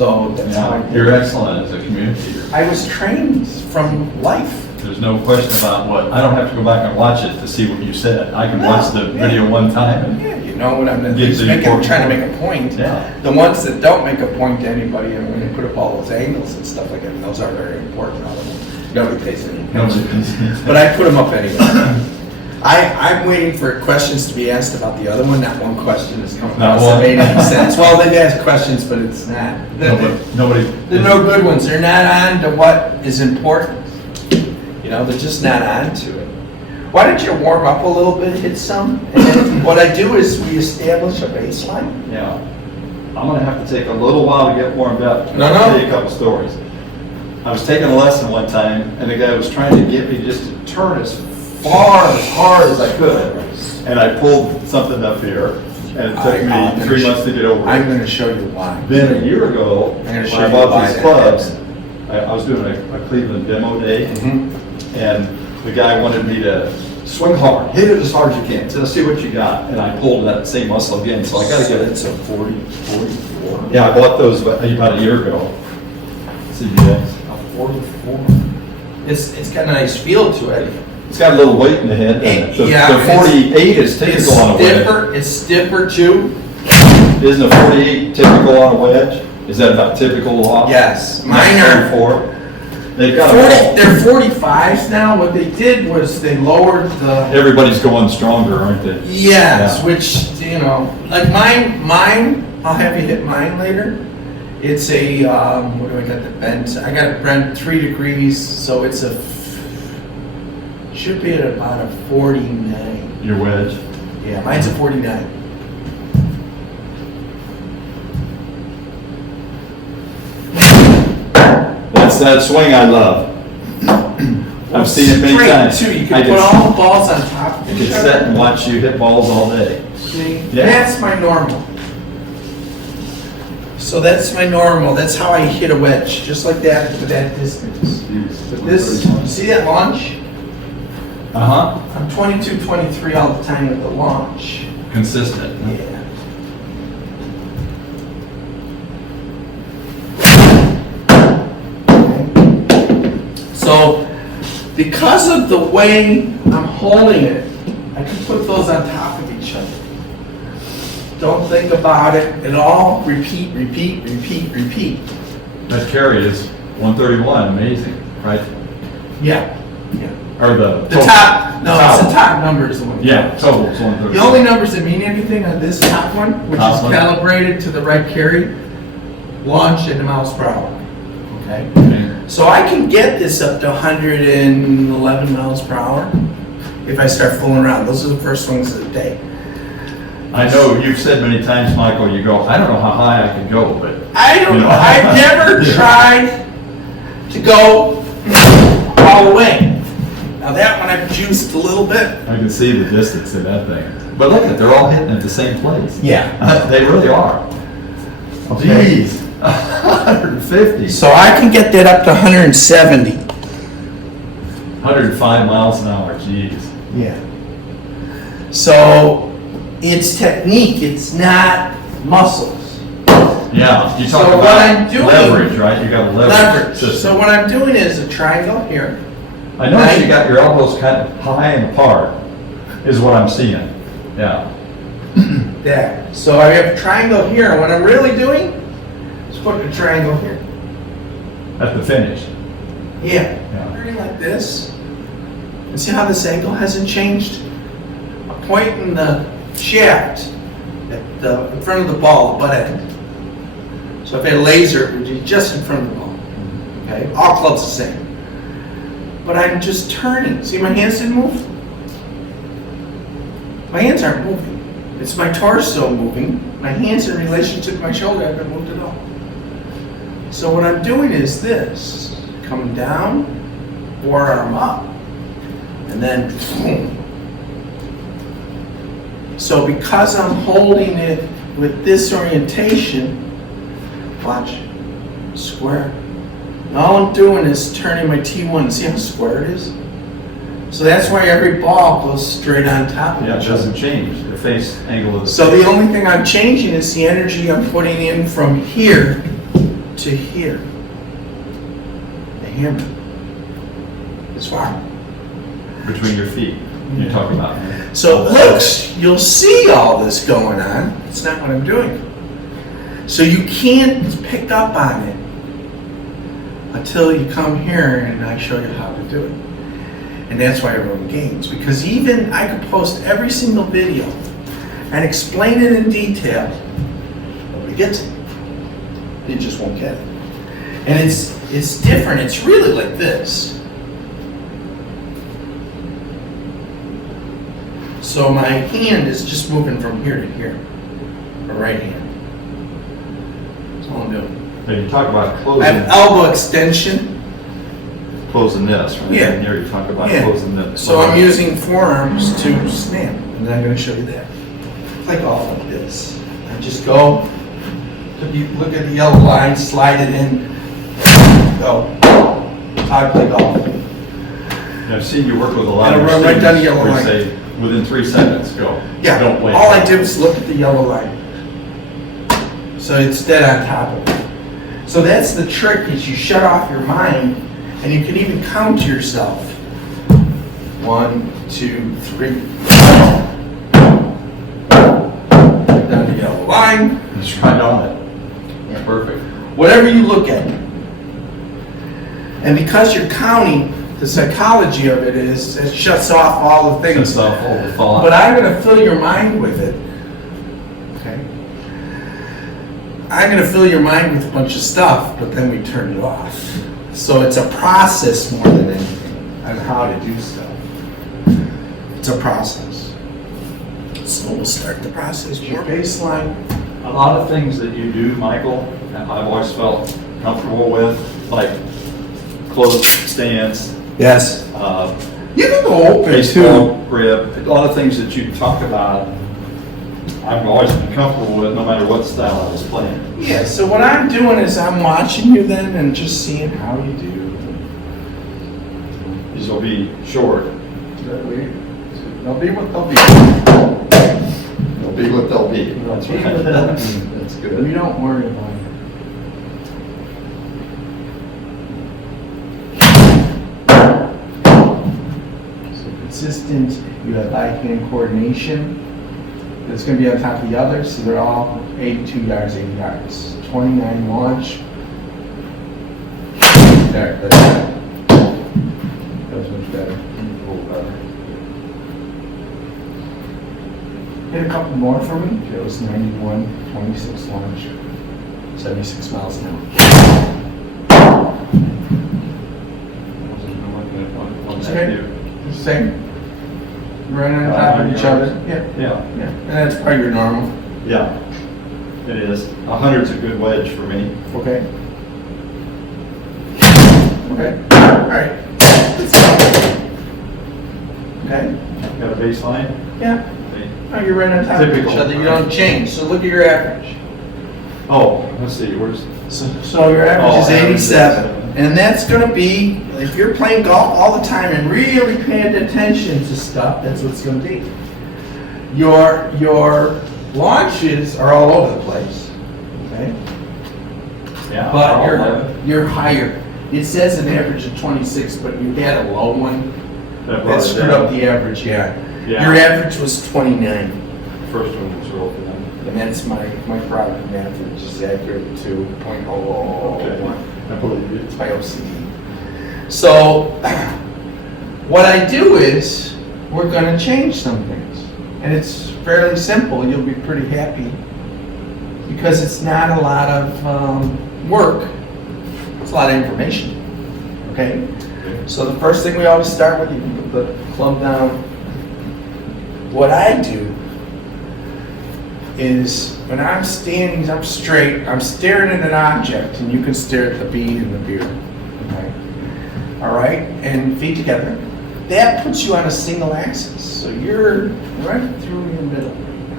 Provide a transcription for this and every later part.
So that's how I did You're it. excellent as a communicator. I was trained from life. There's no question about what, I don't have to go back and watch it to see what you said. I can watch the video one time and, Yeah, you know what I'm Get just the making, important trying to point. make a point. Yeah. The ones that don't make a point to anybody, and when they put up all those angles and stuff like that, and those are very important. Nobody pays any attention. But I put them up anyway. I'm waiting for questions to be asked about the other one. That one question is coming Not across that one? made any sense. Well, they've asked questions, but it's not. Nobody. They're no good ones. They're not on to what is important. You know, they're just not on to it. Why don't you warm up a little bit, hit some? And then what I do is we establish a baseline. Yeah. I'm gonna have to take a little while to get warmed up. No, I'll no. tell you a couple stories. I was taking a lesson one time, and the guy was trying to get me just to turn as far, as hard as I could. And I pulled something up here, and it took me 3 months to get over I'm it. going to show you why. Then a year ago, I'm gonna when show I you bought why these that clubs, happened. I was doing a Cleveland demo day, Mhm. and the guy wanted me to swing hard, hit it as hard as you can, so let's see what you got. And I pulled that same muscle again, so I gotta get it. It's a 44. Yeah, I bought those about a year ago. See you guys. A 44. It's got a nice feel to it. It's got a little weight in the head. The Yeah, the 48 is It's typical on a wedge. stiffer. It's stiffer too. Isn't a 48 typical on a wedge? Is that about typical off? Yes, mine are 44. They've got 40. a, They're 45s now. What they did was they lowered the. everybody's going stronger, aren't they? Yes, Yeah. which, you know, like mine, I'll have you hit mine later. It's a, what do I got the bent? I got it bent 3 degrees, so it's should be at about a 49. Your wedge. Yeah, mine's a 49. That's that swing I love. I've seen it many Straight, times. too. You I can put all the balls on top I of can each sit other. and watch you hit balls all day. See? Yeah. That's my normal. So that's my normal. That's how I hit a wedge, just like that, to that distance. But this, see that launch? Uh-huh. I'm 22, 23 all the time with the launch. Consistent. Yeah. So, because of the way I'm holding it, I can put those on top of each other. Don't think about it at all. Repeat, repeat, repeat, repeat. That carry is 131, amazing, right? Yeah. Yeah. Or the. The top, no, it's the top number is the one. Yeah, total is 131. The only numbers that mean anything on this top one, which Top is one. calibrated to the right carry, launch and the miles per hour. Okay? Okay. So I can get this up to 111 miles per hour if I start fooling around. Those are the first swings of the day. I know you've said many times, Michael, you go, I don't know how high I can go, but. I don't You know. know. I've never tried to go all the way. Now that one I've juiced a little bit. I can see the distance in that thing. But look at, they're all hitting at the same place. Yeah. They really are. Okay. Jeez, 150. So I can get that up to 170. 105 miles an hour, jeez. Yeah. So it's technique, it's not muscles. Yeah, you So talk what I'm about doing- leverage, right? You got a leverage Leverage. system. So what I'm doing is a triangle here. I notice you got your elbows kind of high and apart, is what I'm seeing. Yeah. There. So I have a triangle here. And what I'm really doing is putting a triangle here. At the finish. Yeah. Yeah. Turning like this. And see how this angle hasn't changed? I'm pointing the shaft at the in front of the ball, the butt end. So if I had a laser, it would be just in front of the ball. Okay? All clubs the same. But I'm just turning. See, my hands didn't move? My hands aren't moving. It's my torso moving. My hands in relationship to my shoulder haven't moved at all. So what I'm doing is this. Come down, forearm up, and then boom. So because I'm holding it with this orientation, watch, square. And all I'm doing is turning my T1. See how square it is? So that's why every ball goes straight on top of Yeah, it each other. doesn't change, the face angle of the So the only thing I'm changing is the energy I'm putting in from here to here, the hammer, is far. Between your feet, you're talking about. So it looks, you'll see all this going on. It's not what I'm doing. So you can't pick up on it until you come here and I show you how to do it. And that's why I run games. Because even I could post every single video and explain it in detail. Nobody gets it. You just won't get it. And it's different. It's really like this. So my hand is just moving from here to here. My right hand. That's all I'm doing. Now you talk about I have closing elbow extension. this, right? Yeah. And here you talk about Yeah. closing this. So I'm using forearms to snap, and then I'm going to show you that. Click off like this. I just go, look at the yellow line, slide it in, go. I click off. And I've seen you work with a lot And of I your run right down the students yellow where you line. say, within 3 seconds, go. Yeah, Don't wait. all I do is look at the yellow line. So it's dead on top of it. So that's the trick, is you shut off your mind, and you can even count to yourself. 1, 2, 3. Down the yellow line. Just right on it. Yeah. Perfect. Whatever you look at. And because you're counting, the psychology of it is, it shuts off all the things. Shuts off all the thought. But I'm going to fill your mind with it. Okay? I'm going to fill your mind with a bunch of stuff, but then we turn it off. So it's a process more than anything on how to do stuff. It's a process. So we'll start the process. Your baseline. A lot of things that you do, Michael, and I've always felt comfortable with, like closed stance, Yes. You can go open baseball too. grip, a lot of things that you talk about, I've always been comfortable with, no matter what style I was playing. Yeah, so what I'm doing is I'm watching you then and just seeing how you do. These will be short. They'll be what they'll be. They'll be what they'll be. They'll be what they'll be. That's We good. don't worry about it. So consistent, you have eye-hand coordination. It's going to be on top of the others, so they're all 82 yards, 80 yards. 29 launch. There, that's better. That was much better. A little better. Hit a couple more for me. It was 91, 26 launch, 76 miles an hour. Okay. Same. Right on top of each other. Yeah. Yeah, Yeah. And that's part of your normal. yeah, it is. 100's a good wedge for me. Okay. Okay. All right. Let's go. Okay. Got a baseline? Yeah. Oh, you're right on top of Typical. each other. You don't change. So look at your average. Oh, let's see, where's, So your average is 87. And that's going to be, if you're playing golf all the time and really paying attention to stuff, that's what it's going to be. Your launches are all over the place, okay? yeah. But all you're, 11. you're higher. It says an average of 26, but you had a low one. That brought That it screwed down. up the average, yeah. Yeah. Your average was 29. First one was real good. And that's my product math, which is accurate to .001. I believe you. It's my OCD. So, what I do is, we're going to change some things. And it's fairly simple. You'll be pretty happy. Because it's not a lot of work. It's a lot of information. Okay? So the first thing we always start with, you can put the club down. What I do is, when I'm standing up straight, I'm staring at an object, and you can stare at the bean and the beer. Okay? All right? And feet together. That puts you on a single axis. So you're right through your middle.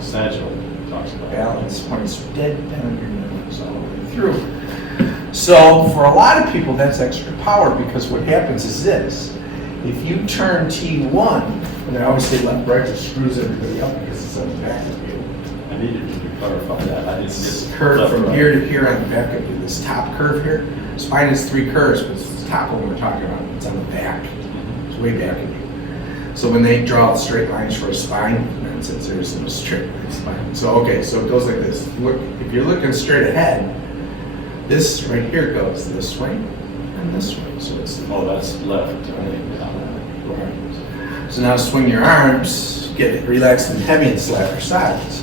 Satchel talks about. Balance points dead down your middle, all the way through. So for a lot of people, that's extra power, because what happens is this. If you turn T1, and I always say left, right, it screws everybody up because it's on the back of you. I needed to do clarify that. I didn't This get curve left from right. here to here on the back of you, this top curve here. Spine is 3 curves, but it's the top one we're talking about. It's on the back. It's way back of you. So when they draw straight lines for a spine, then it says there's no straight line spine. So okay, so it goes like this. Look, if you're looking straight ahead, this right here goes this way and this way. So it's Oh, that's left. Right. right. So now swing your arms, get it relaxed and heavy, and slap your sides.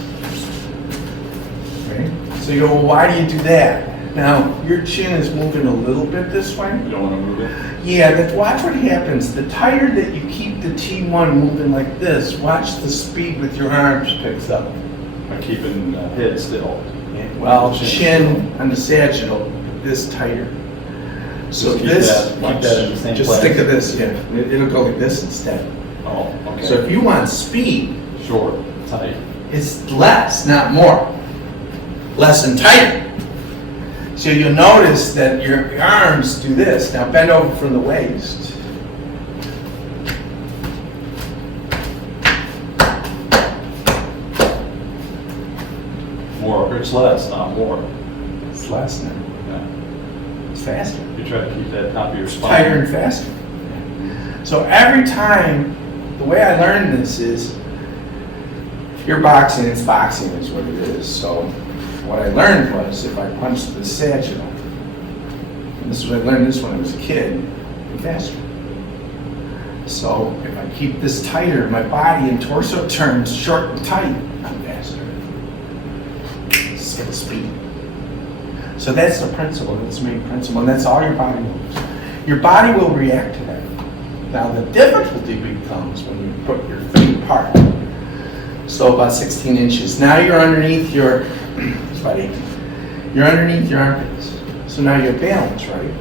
Okay. So you go, well, why do you do that? Now your chin is moving a little bit this way. You don't want to move it? Yeah, but watch what happens. The tighter that you keep the T1 moving like this, watch the speed with your arms picks up. By keeping head still. Well, chin on the sagittal, this tighter. So Just keep this, keep that in the same just place. think of this, yeah. It'll go like this instead. Oh, okay. So if you want speed, Short, tight. it's less, not more. Less and tighter. So you'll notice that your arms do this. Now bend over from the waist. More, it's less, not more. It's less now. Yeah. It's faster. You try to keep that top of your spine. Tighter and faster. So every time, the way I learned this is, you're boxing, it's boxing is what it is. So what I learned was if I punched the sagittal, and this is what I learned this when I was a kid, I'm faster. So if I keep this tighter, my body and torso turns short and tight, I'm faster. Skill speed. So that's the principle, that's the main principle, and that's all your body moves. Your body will react to that. Now the difficulty becomes when you put your feet apart. So about 16 inches. Now you're underneath your, it's about 18. You're underneath your armpits. So now you have balance, right?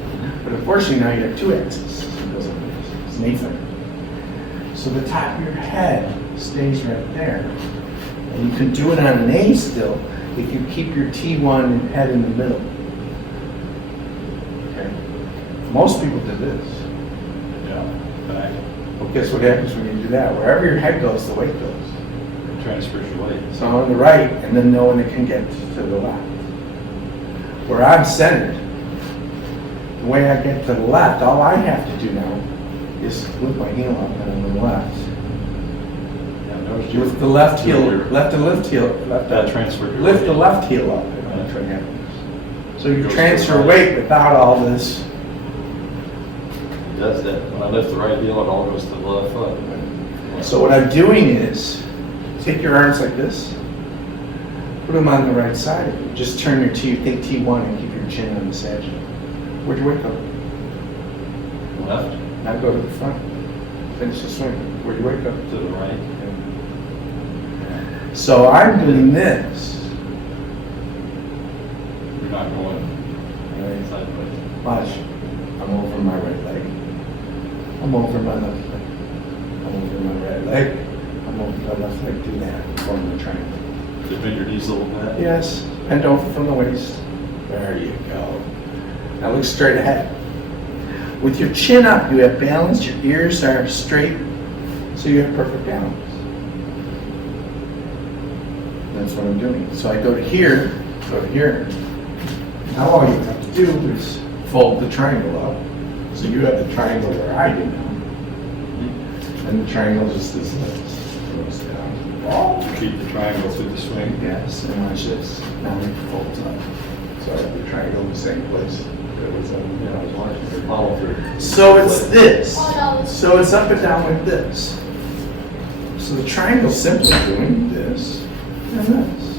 But unfortunately now you have 2 axes. So it goes like this. It's an A-frame. So the top of your head stays right there. And you can do it on an A still if you keep your T1 and head in the middle. Okay? Most people do this. Yeah, back. Well, guess what happens when you do that? Wherever your head goes, the weight goes. Transfers your weight. So on the right, and then no one can get to the left. Where I'm centered, the way I get to the left, all I have to do now is lift my heel up and on the left. Yeah, I noticed you. Lift the left heel, Earlier. left the left heel, left That transferred your lift weight. the left heel up, and that's what happens. So you transfer weight without all this. It does that. When I lift the right heel, it all goes to the left foot. So what I'm doing is, take your arms like this, put them on the right side of you. Just turn your think T1 and keep your chin on the sagittal. Where'd your weight go? Left Now go to the front. Finish the swing. Where'd your weight go? to the right. So I'm doing this. You're not going Right. sideways. Watch. I'm over my right leg. I'm over my left leg. I'm over my right leg. I'm over my left leg. Do that. Form the triangle. Just bend your knees a little bit. Yes. Bend over from the waist. There you go. Now look straight ahead. With your chin up, you have balance. Your ears are straight, so you have perfect balance. That's what I'm doing. So I go to here, go to here. Now all you have to do is fold the triangle up. So you have the triangle where I do now. And the triangle just is this. Goes down. Oh. Keep the triangle through the swing. Yes, and watch this. Now it folds up. So I have the triangle in the same place. It was, Yeah, I was watching your follow through. So it's this. So it's up and down like this. So the triangle's simply doing this and this.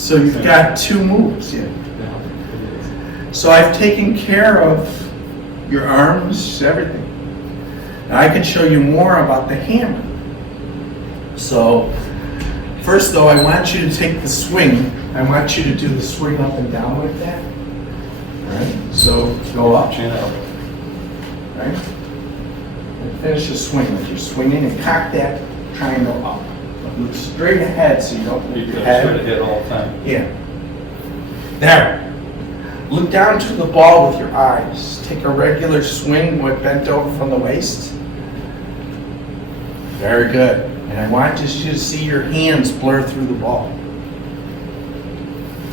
So you've got 2 moves, yeah. Yeah, it is. So I've taken care of your arms, everything. And I can show you more about the hammer. So first though, I want you to take the swing. I want you to do the swing up and down like that. All right? So go up. Chin up. Right? And finish the swing like you're swinging and cock that triangle up. Look straight ahead so you don't Keep move your that head. straight ahead all the time. Yeah. There. Look down to the ball with your eyes. Take a regular swing with bent over from the waist. Very good. And I want just you to see your hands blur through the ball.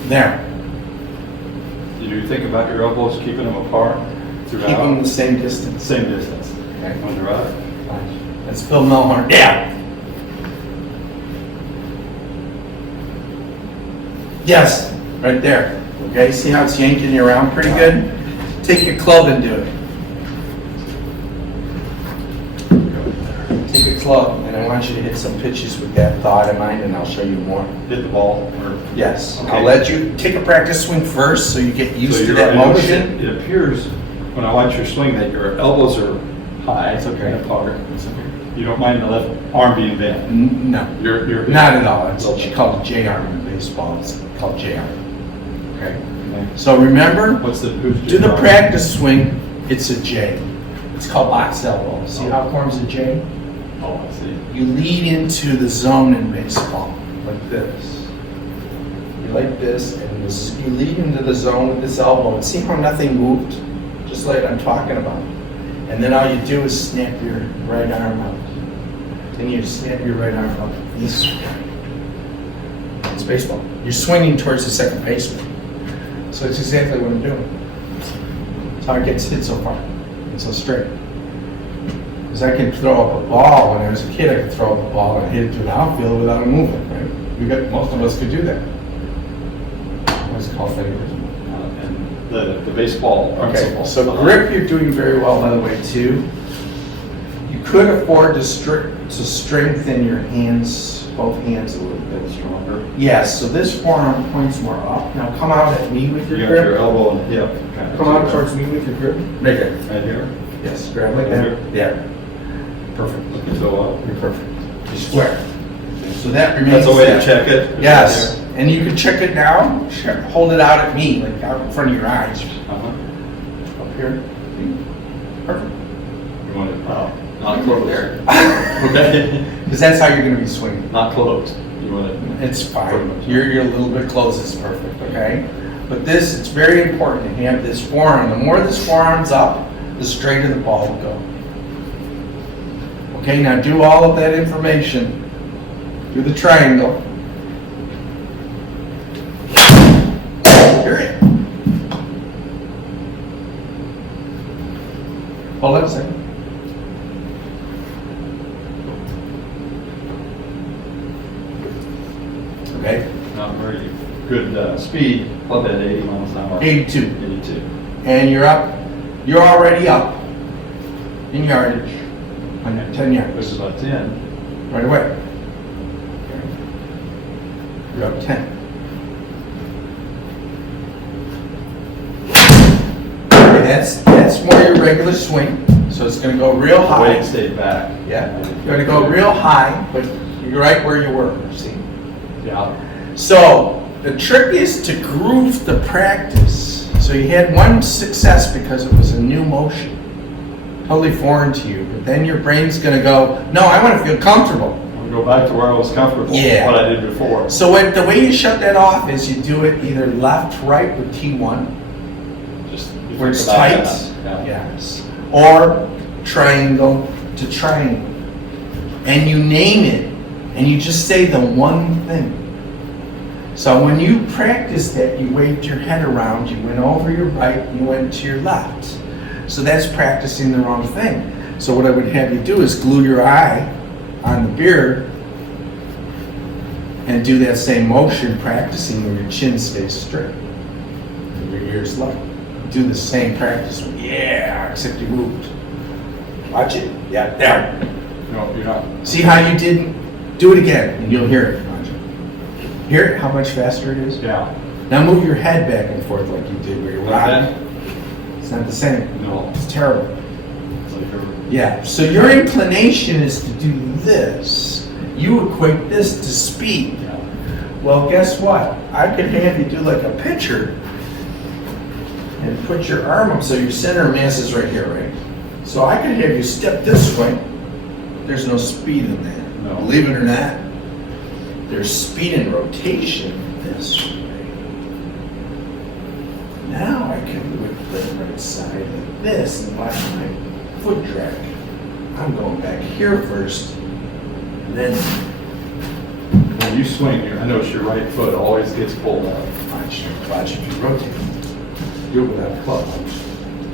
There. Do you think about your elbows, keeping them apart throughout? Keep them the same distance. Same distance. Okay. On the right? That's Phil Melhorn. Yeah. Yes, right there. Okay, see how it's yanking you around pretty good? Take your club and do it. Take a club, and I want you to hit some pitches with that thought in mind, and I'll show you more. Hit the ball? Or? Yes, Okay. I'll let you take a practice swing first so you get used to you're- that I notice motion. It appears, when I watch your swing, that your elbows are high. It's okay. And apart. It's okay. You don't mind the left arm being bent? No, You're not at all. It's Okay. called a J-arm in baseball. It's called J-arm. Okay. Okay. So remember, Who's do the arm? practice swing, it's a J. It's called box elbow. See how it forms a J? Oh, I see. You lead into the zone in baseball, like this. You like this, and this, you lead into the zone with this elbow, and see how nothing moved? Just like I'm talking about. And then all you do is snap your right arm out. Then you snap your right arm out this way. It's baseball. You're swinging towards the second baseman. So it's exactly what I'm doing. That's how it gets hit so far. It's so straight. Because I can throw up a ball. When I was a kid, I could throw up a ball and hit it to an outfield without it moving, right? Most of us could do that. What's it called? Favoritism. And the baseball Okay, principle. so grip you're doing very well, by the way, too. You could afford to strengthen your hands, both hands a little bit stronger. Yes, so this forearm points more up. Now come out at me with You your got your grip. elbow and hip. kind of Come out towards me with your grip. Right there. Right here. Yes, grab like that. Yeah. Perfect. Look at so up. You're perfect. You're square. So that remains. That's a way to that. check it? Yes, and you can check it now. Hold it out at me, like out in front of your eyes. Uh-huh. Up here. Perfect. You want it, not close. There. Okay. Because that's how you're going to be swinging. Not closed. You want it. It's fine. You're a little bit close is perfect, okay? But this, it's very important to have this forearm. The more this forearm's up, the straighter the ball will go. Okay, now do all of that information. Do the triangle. Period. Hold on a second. Okay, Not very good speed. Club at 80 miles an hour. 82. 82. And you're up, you're already up in yardage on your 10 Which yards is about 10. right away. You're up 10. Okay, that's more your regular swing, so it's gonna go real The high. weight stayed back. Yeah, gonna go real high, but you're right where you were, see? Yeah. So the trick is to groove the practice. So you had one success because it was a new motion, totally foreign to you. But then your brain's gonna go, no, I want to feel comfortable. I'll go back to where I was comfortable. Yeah. What I did before. So the way you shut that off is you do it either left, right with T1, Just you where think it's about tight, that. Yeah. yes, or triangle to triangle, and you name it, and you just say the one thing. So when you practiced that, you waved your head around, you went over your right, you went to your left. So that's practicing the wrong thing. So what I would have you do is glue your eye on the beard and do that same motion, practicing where your chin stays straight and your ears level. Do the same practice. Yeah, except you moved. Watch it. Yeah, there. No, you're not. See how you didn't? Do it again, and you'll hear it. Watch it. Hear it? How much faster it is? Yeah. Now move your head back and forth like you did where you're Like rocking. It's not the same. No. It's terrible. It's like you're- Yeah. So your inclination is to do this. You equate this to speed. Yeah. Well, guess what? I could have you do like a pitcher and put your arm up so your center mass is right here, right? So I could have you step this way. There's no speed in that. No. Believe it or not, there's speed in rotation this way. Now I can do it the right side like this and watch my foot drag. I'm going back here first, and And then, When you swing, I notice your right foot always gets pulled out. watch if you rotate. Do it without a club.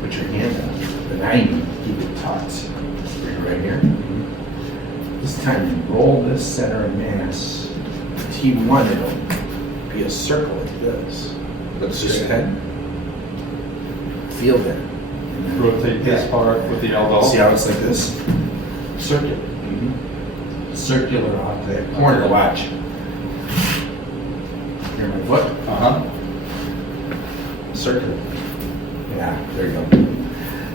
Put your hand out. The 90, keep it taut. Bring it right here. This time you roll this center of mass. T1, it'll be a circle like this. Look straight ahead. Feel that. And then- Rotate this Yeah. part with the elbow. See how it's like this? Circular. Circular off that corner, watch. Hear my foot? Uh-huh. Circular. Yeah, there you go.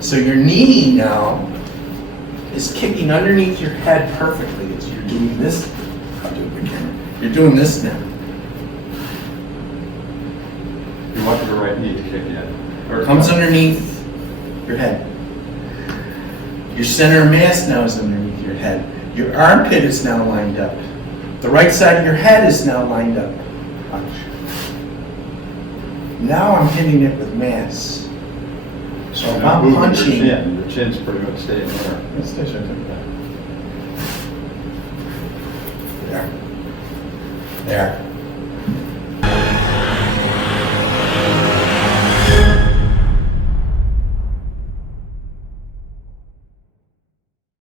So your knee now is kicking underneath your head perfectly. You're doing this. I'll do it with the camera. You're doing this now. You want your right knee to kick in. Or- Comes underneath your head. Your center of mass now is underneath your head. Your armpit is now lined up. The right side of your head is now lined up. Watch. Now I'm hitting it with mass. So if I'm Moving punching. Your chin's pretty much staying there. Let's stay right there. There. There.